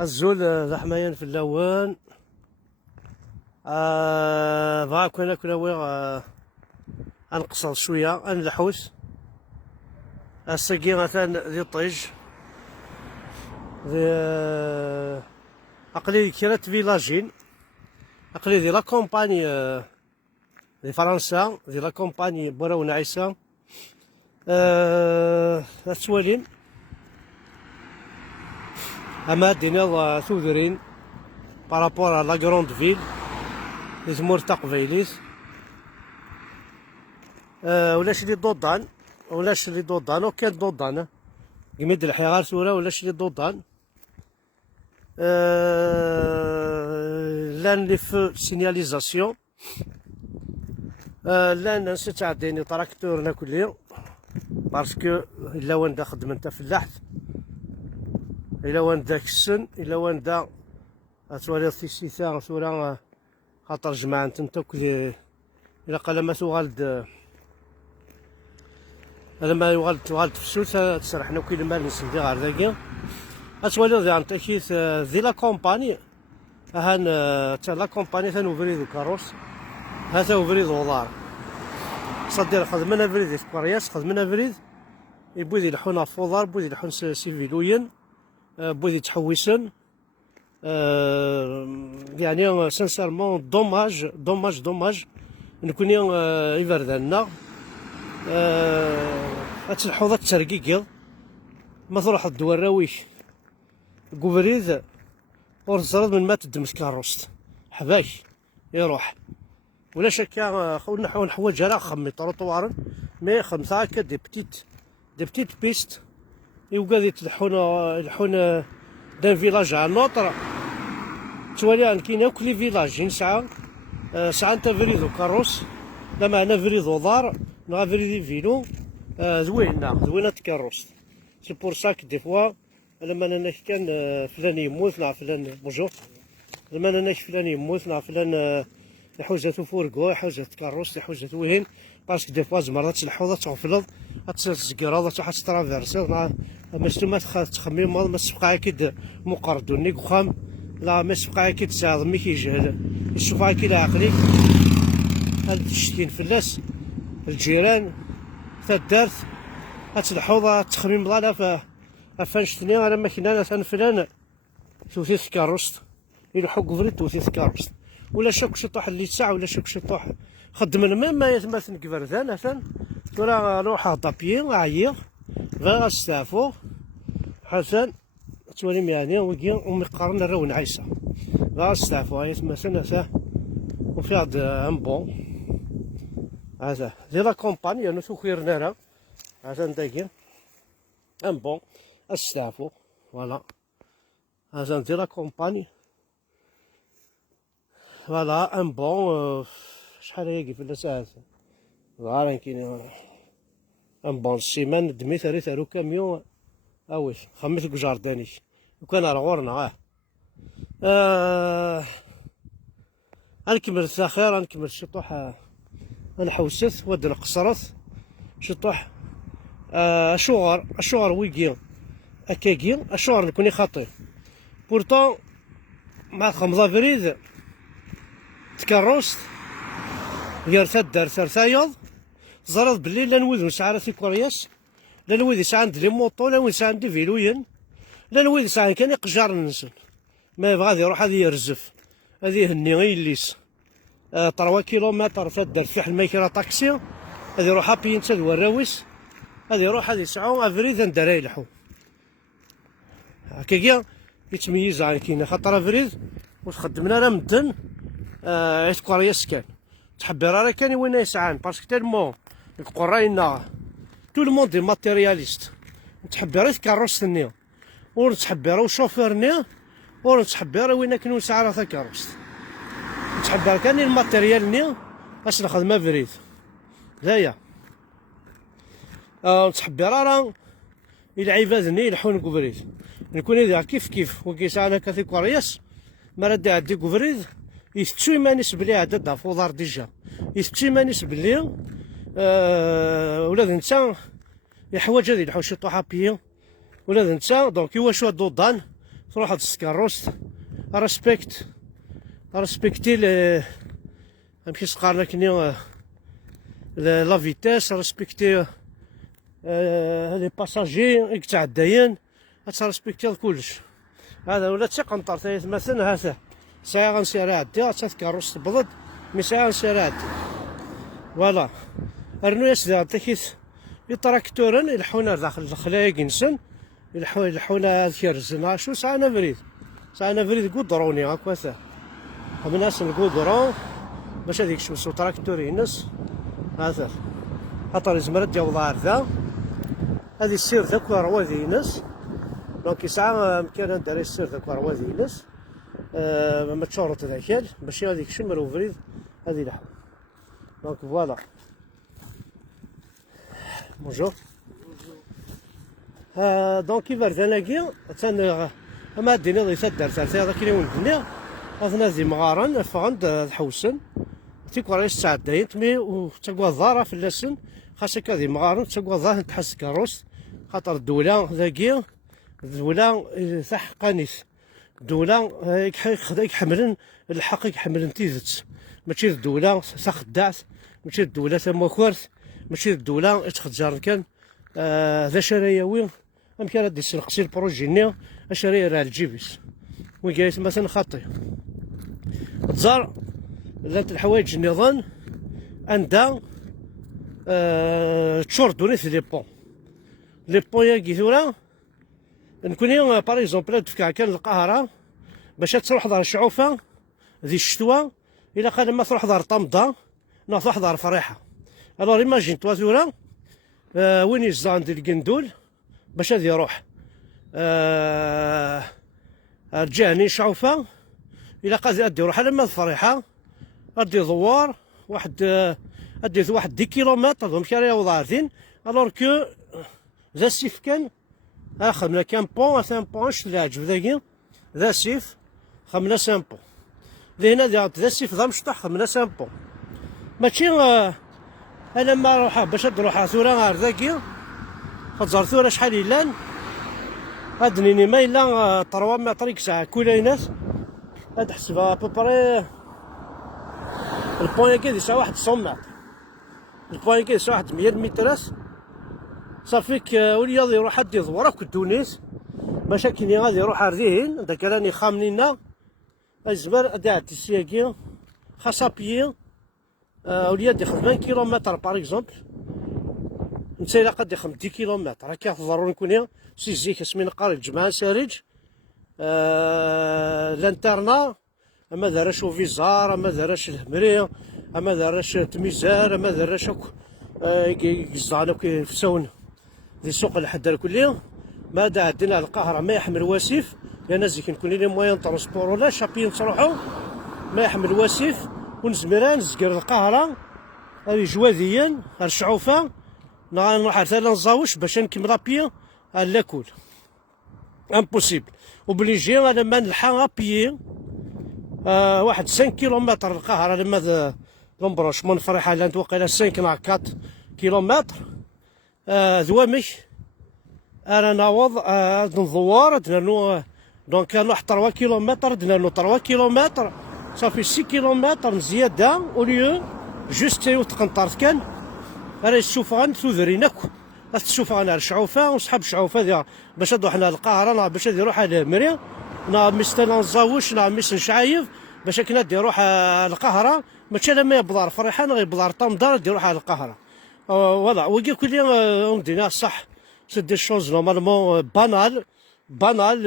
الزول ذا حمايان في اللون. بغا كنا ويغ انقصر شويه نلحوس الساكي مثلا ذي طيج ذي عقلي كيرات فيلاجين عقلي ذي لا كومباني ذي فرنسا ذي لا كومباني براو نعيسة السوالين اما دينا ثوذرين بارابور لا كروند فيل ذي تمور تقبيليت ولاش لي دودان ولاش لي دودان وكان دودان قميد الحيغار ثورة ولاش لي دودان لان لي فو سينياليزاسيون لان نسيت عديني تراكتورنا كلي باسكو الا وين دا خدم انت فلاح الا وين دا كسن الا وين دا اتوالي تيسيتا ثورة خاطر جماعة انت كلي الا قال ما تغالد لما يغالد فسوس تسرحنا كي المال نسندي غير ذاكي اتوالي ذي عن تاكيت ذي لا كومباني هان تا لا كومباني تنوفريدو كاروس هذا وفريدو دولار صدير خدمنا فريد في كورياس خدمنا فريد يبوذي لحونا فوضار بوذي لحون سيفيلوين بوذي تحويسن يعني سانسيرمون دوماج نكوني يفردنا هاد ترقيقيض ما تروح الدوار راويش كوفريد ور تزرد من ما تدمس كاروست حباش يروح ولا شكا نحو حوايج راه خمي طروطوار مي خمسة هكا دي بتيت بيست يوقع يلحون دان فيلاج على نوطر توالي كاين كل فيلاج نسعى ساعة نتا فريدو كاروس لا معنا فريدو دار نا فريدي فيلو زوينة كاروس سي بور ساك دي فوا لما انا كان فلان يموت نا فلان بونجور لما انا فلان يموت نا فلان حوجة فوركو حوجة كاروس حوجة وهين باسكو دي فوا زمرات الحوضة تغفلض تسكراض تحت ترافيرسي ماشي ما تخمم ما تبقى اكيد مقردوني وخام لا ما تبقى اكيد تساعد مي كيجهل يشوف اكيد عقليك هاد الشتين فلاس الجيران تدارت هاد الحوضة تخميم ضالا فانشتني انا ماكينة فلان توثيث كاروست يلحق فريد توثيث كاروست ولا شاك شطوح اللي تساع ولا شاك شطوح خدم ما يتمثل كبردان مثلا ولا نروح طابيي عيير غير استعفو حسن تولي يعني وكي ومقارن راون عيسى غير استعفو يتمثل هذا وفي هذا امبون هذا دي لا كومباني انا خيرنا راه هذا نداكي امبون استعفو فوالا هذا دي لا كومباني فوالا ان بون شحال هي في الساعات غار كاين ان بون سيمان دمي ثارو كاميون اويش خمس جاردانيش وكان راه غورنا نكمل التاخير نكمل شطوح انا حوست ود نقصرت شطوح اشوغر ويكي اكاكي اشوغر نكوني خاطي بورتون مع 5 افريل تكروست يرثد دار ثرثايض زرد بلي لا نوذ نسعى في كورياس لا نوذ يسعى عند لي موطو لا نوذ يسعى عند فيلوين لا نوذ يسعى كان يقجر النسل ما يبغى غادي يروح هذه يرزف هذه يهني غير يليس 3 كيلومتر تدار فيح الماكينه طاكسي هذه يروح بين تاد وراويس هذه يروح هذه يسعى افريد ندار يلحو هكاكيا يتميز عن كاين خاطر افريد واش خدمنا راه مدن عيت كورياس كان تحبير راه كان وين يسعان باسكو تالمون القراينا تو لو موند دي ماتيرياليست تحبير كاروس ني ور تحبير شوفير ني ور تحبير وين كانوا يسعى راه كاروس تحبير كان الماتيريال ني اش نخدم فريد هيا تحبير راه العباد ني يلحون كوفريد نكون إذا كيف وكيسعى كاثي كورياس مراد عندي كوفريد يفتشو يمانيس بلي عدد فوضار ديجا يفتشو يمانيس بلي ولاد نتا يحواج هادي الحوش طوحا بيا ولاد نتا دونك هو شو دودان تروح هاد السكاروست ريسبكتي ماشي سقارنا كني لا فيتاس، ريسبكتي لي باساجي إك تعداين، ريسبكتي كلش. هذا ولا تا قنطر مثلا هذا ساعة غنسير عدي تا الكاروس تبلد مي ساعة غنسير عدي فوالا. رنو ياسدا تكيس التراكتورن يلحونا داخل الخلايق نسن يلحونا كيرزنا شو ساعنا فريد كودروني هاكا ثا من ناس الكودرون باش هذيك شمسو تراكتور ينس هذا خاطر يزمر ديال وضع ذا هذه السير ذاك رواد ينس دونك يسعى مكان ندير السير ذاك رواد ينس ما تشورط ذاك باش هذيك شمر وفريد هذه لحم دونك فوالا. بونجور دونك يبرداناكي تان ما دينا ضي تدار ثلاثة هذا كي ولدنا هذا زي مغارن فغند الحوسن تيكورا يستعدين تمي وتقوى ضارة في اللسن خاصك هذه مغارن تقوى ضارة تحس كاروس خاطر الدولة ذاكي الدولة تحقانيس الدولة يحملن الحق يحملن تيزت ماشي الدولة تخدعت ماشي الدولة تموكرت ماشي الدولة يتخجر كان ذا شرايوي أمكن هادي السلقسي البروجيني أشرايا راه الجيبيس وين جايت مثلا خطي تزار لات الحوايج النظام عندها تشور دونيت لي بون ياكي ثورا نكوني باغ اكزومبل تفكع كان القاهرة باش تروح دار الشعوفة ذي الشتوى إلا قال ما تروح دار طمدة نا تروح دار فريحة. الوغ ايماجين توا ثورا وين يجزا عند القندول باش هادي يروح رجعني شعوفة إلا قال أدي يروح على ما الفريحة أدي دوار واحد أدي واحد 10 كيلومتر دونك كاري وضعتين الوغ كو ذا السيف كان خمنا كان بون 5 بون شتي عجب ذاكي ذا السيف خمنا 5 بون لهنا ذا السيف ذا مشطح خمنا 5 بون ماشي انا ما نروح باش نروح ثورا غير ذاكي خاطر ثورا شحال يلان هادنيني ما الا 3 متر ساعه كولينات هاد حسبها بوبري البوان كي يساوي واحد 100 متر البوان كي يساوي واحد 100 متر صافيك ولياض يروح هاد يدور راك دونيس باش كيني غادي يروح رديهن داك راني خامنينا الزبر اداع السياكي خاصها بيي ولياض يخدم 20 كيلومتر باغ اكزومبل نتا الا قد يخدم 10 كيلومتر هكا ضروري نكون سي زيك اسمين قاري الجماعه سارج لانترنا اما داراش فيزار اما داراش الهمري اما داراش تميزار اما داراش يقصدانا كيفساون ذي سوق الحدار كلي ما دا عندنا القاهرة ما يحمل واسيف لأن زي كنكون لي موان ترونسبور ولا شابين تروحو ما يحمل واسيف ونزمران نزقر القاهرة هذه جواديا الشعوفة نروح حتى نزاوش باش نكمل ابيي لاكول امبوسيبل وبليجي انا ما نلحق ابيي واحد 5 كيلومتر القاهرة لما لومبروش من فريحة لاند وقيلا 5 لا 4 كيلومتر ذوامش انا نعوض نزوار درنا دونك كانوا 3 كيلومتر درنا 3 كيلومتر صافي 6 كيلومتر زياده اوليو جوست تقنطرت كان راه تشوف غن ثوذرينك تشوف غن الشعوفه وصحاب الشعوفه ديال باش نروح للقاهره باش يروح على المريا نا مستنا نزاوش نا مس نشعايف باش كنا يروح القاهره ماشي لما يبدار فرحان غير يبدار طمدار يروح على القاهره فوالا وكي كل يوم دينا صح سي دي شوز نورمالمون بانال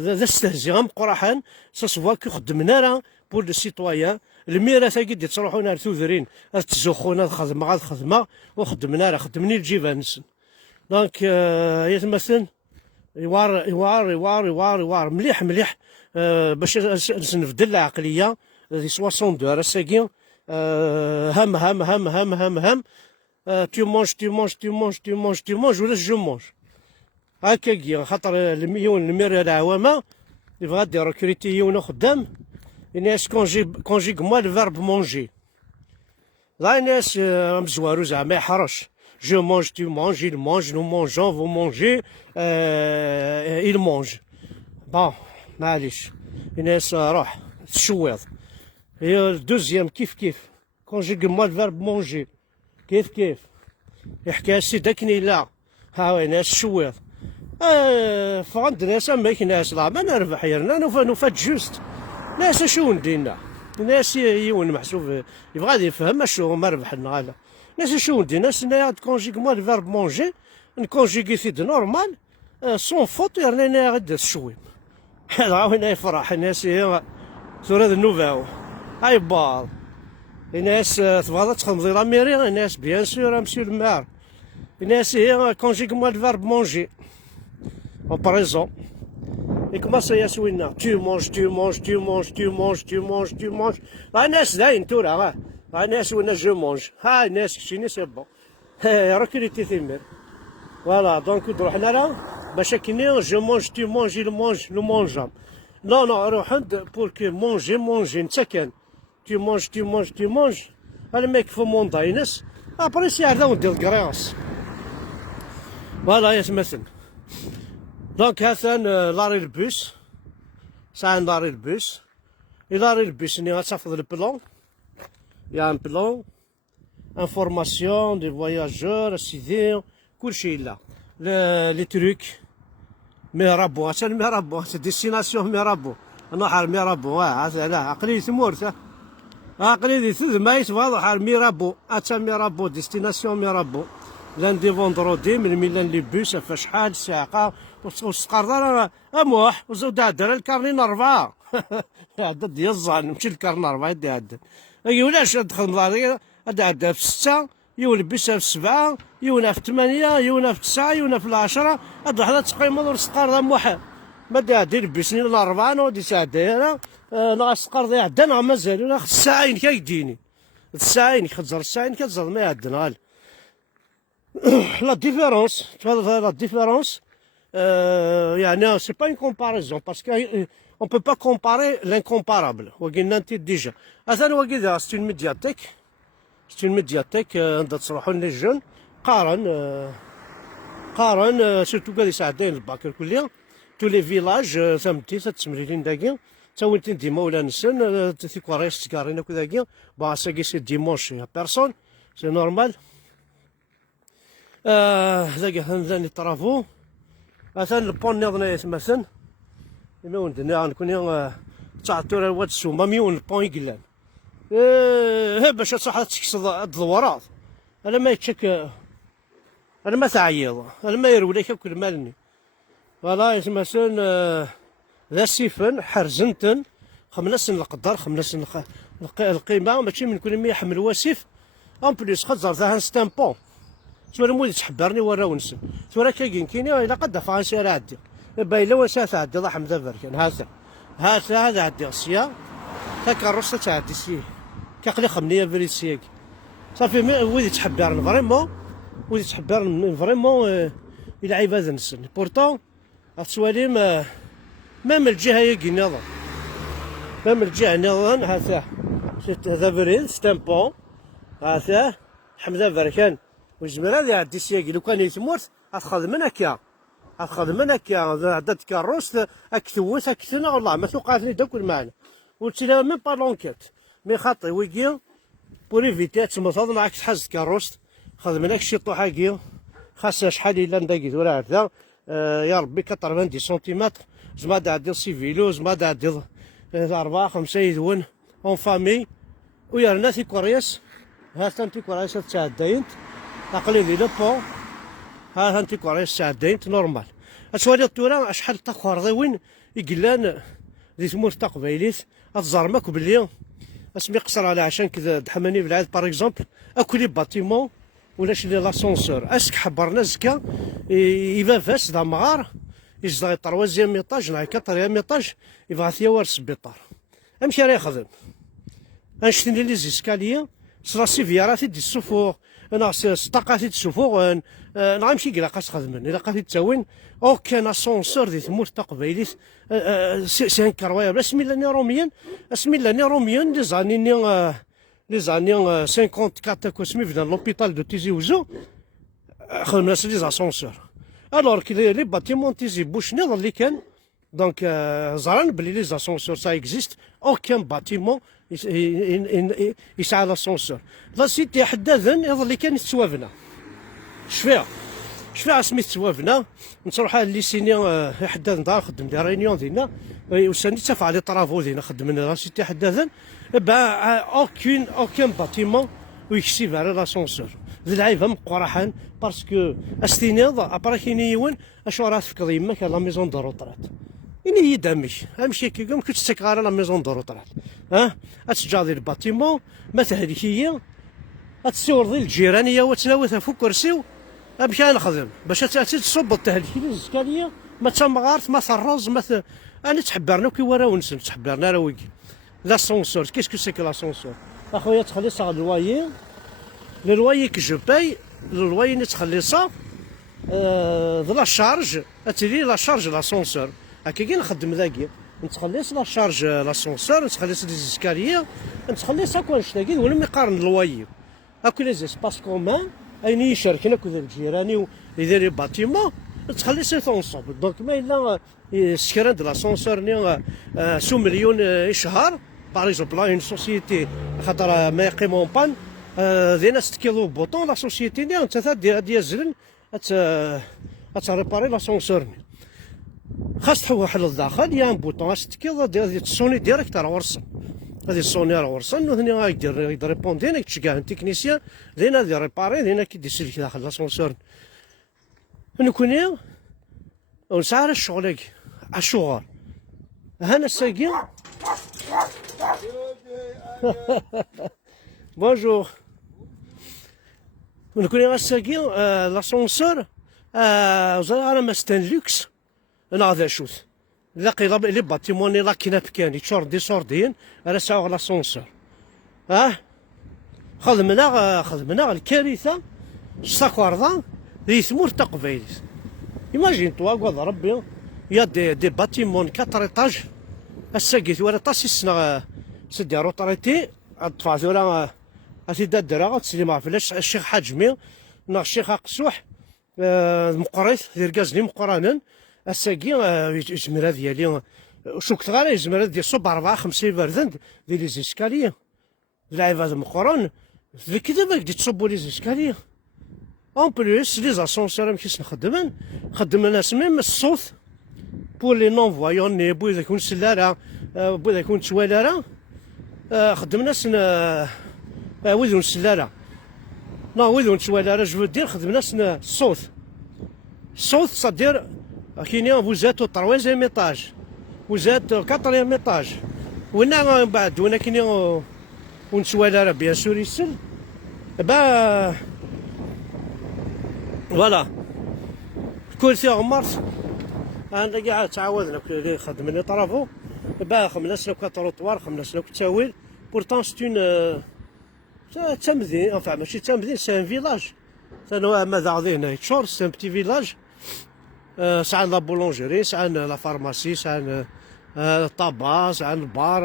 ذا استهزاء مقرحان سا سوا كي خدمنا راه بور لو سيتويان الميراث كي تروحونا لثوذرين تزوخونا الخدمه وخدمنا راه خدمني الجيفانس دونك يتمثل يوار مليح باش نبدل العقليه دي 62 راه ساكي هم tu manges ولا جو مونج هكا كي خاطر المليون المير العوامه يبغى دير ريكريتيون خدام الناس كونجي موا الفيرب مونجي لا الناس مزوارو زعما يحرش جو مونج tu manges il mange nous mangeons vous mangez il mange bon معليش الناس روح تشويض. هي الدوزيام كيف كونجيغ موا الفيرب مونجي كيف يحكي السي داكني لا ها ناس شويض. فغند ناس اماك ناس لا ما نربح يرنا نوفا جوست ناس شو ندينا ناس يون محسوب يبغى يفهم شو ما ربحنا هذا ناس شو ندير ناس كونجيغ موا الفيرب مونجي نكونجيغي فيد نورمال سون فوت يرنا غد الشويم. هذا وين يفرح الناس هي سورة النوفاو هاي بال الناس تبغى تخدم لا ميري الناس بيان سور مسيو المار الناس هي كونجيغ موا الفيرب مونجي en présent. Et comment ça y a souina? Tu manges. La ناس داين تورا la ناس ونا je mange. ها ناس كشيني سي بون. راكي تيمير. Voilà donc نروحنا لا باش كيني je mange tu manges il mange nous mangeons. Non روح عند pour que manger نتا كان. Tu manges. هذا ما يكفو مونداينس. ابري سي هذا ودي الكرياس. Voilà يتمثل. دونك هذا لاري البوس ساعة لاري البوس لاري البوس ني غتحفظ البلون يا ان بلون انفورماسيون دي فواياجور سيدي كلشي لا لي تروك ميرابو هذا الميرابو ديستيناسيون ميرابو نحر ميرابو هذا لا عقلي ثمورت عقلي ثذ ما يتفاضل حال ميرابو اتا ميرابو ديستيناسيون ميرابو لاندي فوندرودي من ميلان لي بوس فشحال ساعة وسقر اموح وزود عدل الكارنين 4 عدد ديال الزعن نمشي للكارن 4 يدي عدل ولاش دخل نضاري عدل في 6 يولبسها في 7 يونا في 8 يونا في 9 يونا في 10 هاد وحده تقيم ودور سقر موحد ما دادي لبسني ل4 نودي ساعه دايره ناقص سقر ضيع عدنا مازال ولا الساعين كيديني الساعين خزر الساعين كتزر ما يعدنا لا ديفيرونس لا ديفيرونس يعني سي با اون كومباريزون باسكو اون بو با كومباري لانكومبارابل وقلنا انت ديجا مثلا وكذا سي اون ميدياتيك عندها تروحوا لي جون قارن سيرتو كاع ساعتين الباك الكليه تو لي فيلاج فهمتي تتمرين داكيا تا وانت ديما ولا نسن تيكوريس تكارينا كذاكيا با ساكي سي ديمونش بيرسون سي نورمال هذاك هنزاني طرافو مثلا البون نظني يتمثل إما وندنا غنكون تعطور الواد السومه ميون البون يقلان باش تصح تكسد الدوارات انا ما يتشك انا ما تعيض انا ما يروليك كل مالني فوالا يتمثل ذا سيفن حرزنتن خمناس القدر خمناس القيمه ماشي من كل ما يحمل واسيف اون بليس خزر ذا ستامبون سوالي مولي تحبرني وراو نسن سوالي كاين كيني الا قد دفع سير عدي باين لو ساعه عدي الله حمد بركان هذا عدي السيا كاكروسه تعدي سيه كاقلي خمنيه فريسيك صافي ولي تحبرني فريمون ولي تحبرني فريمون يلعب هذا نسن بورتون سوالي مام الجهه يجي نظر مام الجهه نظر هذا فريد ستامبون هذا حمد بركان وجمال هذا يعدي سياقي لو كان يتموت غتخدم هكا عدات كاروس اكثوت اكثنا والله ما توقعتني داك المعنى قلت لها ميم با لونكيت مي خاطي ويكي بور ايفيتي تمرض معاك تحز كاروس خدمناك شي طوحاكي خاصها شحال الا نداكيت ولا هكذا يا ربي 90 سنتيمتر زعما عدي سيفيلو زعما عدي 4 5 يدون اون فامي ويا الناس كورياس ها تانتي كورياس تعداينت تقليدي لو بون ها انت كوريس ساعتين نورمال اشوالي الطوره شحال تاخر وين يقلان دي تمور تقبيليت اتزرمك بلي اسمي قصر على عشان كذا دحماني بالعاد باغ اكزومبل اكولي باتيمون ولا شي لاسونسور اسك حبرنا زكا يفا فاس دا مغار يزدغي طروازيام ايطاج نهار كاتريام ايطاج يبغى ثيوار السبيطار امشي راه يخدم انشتني لي زيسكاليه صراسي فياراتي دي السفور انا سطاقاتي السفور نغمشي كلا قاس خدمن الا قاتي تاوين اوكان اسونسور دي تمور تقبيليت سي ان كرويابل اسمي لاني روميان لي زاني 54 كوسمي في لوبيتال دو تيزي وزو خدمنا لي اسونسور الوغ كي لي باتيمون تيزي بوش نظر اللي كان دونك زران بلي لي زاسونسور سا اكزيست اوكان باتيمون يسعى لاسونسور. لا سيتي حداثا يظل كان يتسوافنا شفيها سميت توافنا نروح لي سيني حداثا دار خدم دي رينيون دينا وساني تفع لي طرافو دينا خدمنا لا سيتي حداثا اوكان باتيمون ويكسيف على لاسونسور ذي العيبه مقرحان باسكو استيناض ابرا كاين يون اشو راه تفكر يماك لا ميزون دو روطرات إني هي دامش امشي كي قام كنت تسكر لا ميزون دو روطرات اتسجاضي الباتيمون ما تهلك هي تصور ذي الجيرانيه وتناوثها فوق كرسيو امشي نخدم باش تصب التهلك الزكاليه ما تمغارت ما ثروز ما انا تحبرنا كي ورا ونسن تحبرنا راه ويكي لاسونسور كيسكو سي كو لاسونسور اخويا تخلص على الوايي لو لوايي كو جو باي لو لوايي نتخلصها لا شارج اتري لا شارج لاسونسور هكا كي نخدم ذاكي نتخلص لا شارج لاسونسور نتخلص لي زيسكاليي نتخلص هاكا نشتاكي ولا ما يقارن الوايي هاكا لي زيسباس كومان اين يشاركنا كذا الجيراني يدير باتيمون تخلص تونصوب دونك ما الا سكران د لاسونسور ني سو مليون شهر باغ اكزومبل اون سوسيتي خاطر ما يقيمون بان دينا 6 كيلو بوطون لا سوسيتي ني انت ديال الزلن ريباري لاسونسور خاص تحول للداخل يا بوطون 6 كيلو ديال تصوني ديريكت راه ورسن هذه الصوني راه ورسن وثاني غايدير ريبوندي انا كتشكا ان تكنيسيان دينا ديال ريباري دينا كيدير سلك داخل لاسونسور نكوني ونسعر الشغل الشغل هنا الساقي بونجور نكوني الساقي لاسونسور انا ما ستان لوكس انا هذا شوف لاقي لي باتيموني لا كيناب كاني تشوردي صوردين انا ساوغ لاسونسور خدمنا الكارثه الساكوارضا ذي ثمور تقبيليس ايماجين توا قول ربي يا دي باتيمون 4 ايطاج الساقيت ولا طاسيسنا سدي روطريتي الطفا ذولا اسيدا درا تسليما فلاش الشيخ حاجمي نا الشيخ قسوح مقريث دير كازني مقرانا الساقي يجمر ديالي شوك ثغالا يجمر ديال صوب 4 5 بردن ديال لي زيسكاليه العيب هذا مقرن كذا باك تصبوا لي زيسكاليه اون بليس لي زاسونسور كيس نخدمن ناس ميم الصوت بور لي نون فوايون بو اذا كون سلاره بو اذا كون توالاره خدمنا ويدون سلاره ويدون توالاره جو دير خدمنا الصوت صدير كاين فوزات طروازيام ايطاج فوزات 4 ايطاج ونا بعد ونا كاين ونتوالاره بيان سور يسل فوالا كلشي غمرت انا كاع تعاودنا كل خدمنا طرافو خمسنا كطروطوار خمسنا كتاويل بورتون ستون تمدين انفع ماشي تمدين سي ان فيلاج تنوع ماذا غادي تشور سي ان بتي فيلاج ساعة لا بولونجيري ساعة لا فارماسي ساعة الطابا ساعة البار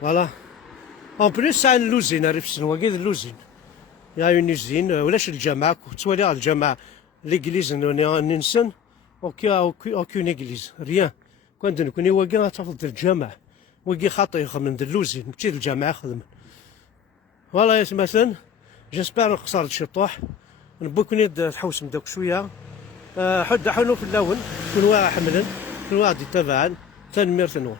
فوالا اون بليس ساعة اللوزين عرفت شنو كاين اللوزين يا اون اوزين ولاش الجامعة توالي الجامعة ليغليز ننسن اوكين ايغليز ريان كون كوني واقي تفضل الجامعة واقي خاطي يخدم اللوزين ماشي الجامعة يخدم فوالا يا مثلا جيسبر خسرت شي طوح نبوكني تحوس من داك شوية حد حنو في اللون كل واحد حملا كل واحد يتبعن تنمير تنون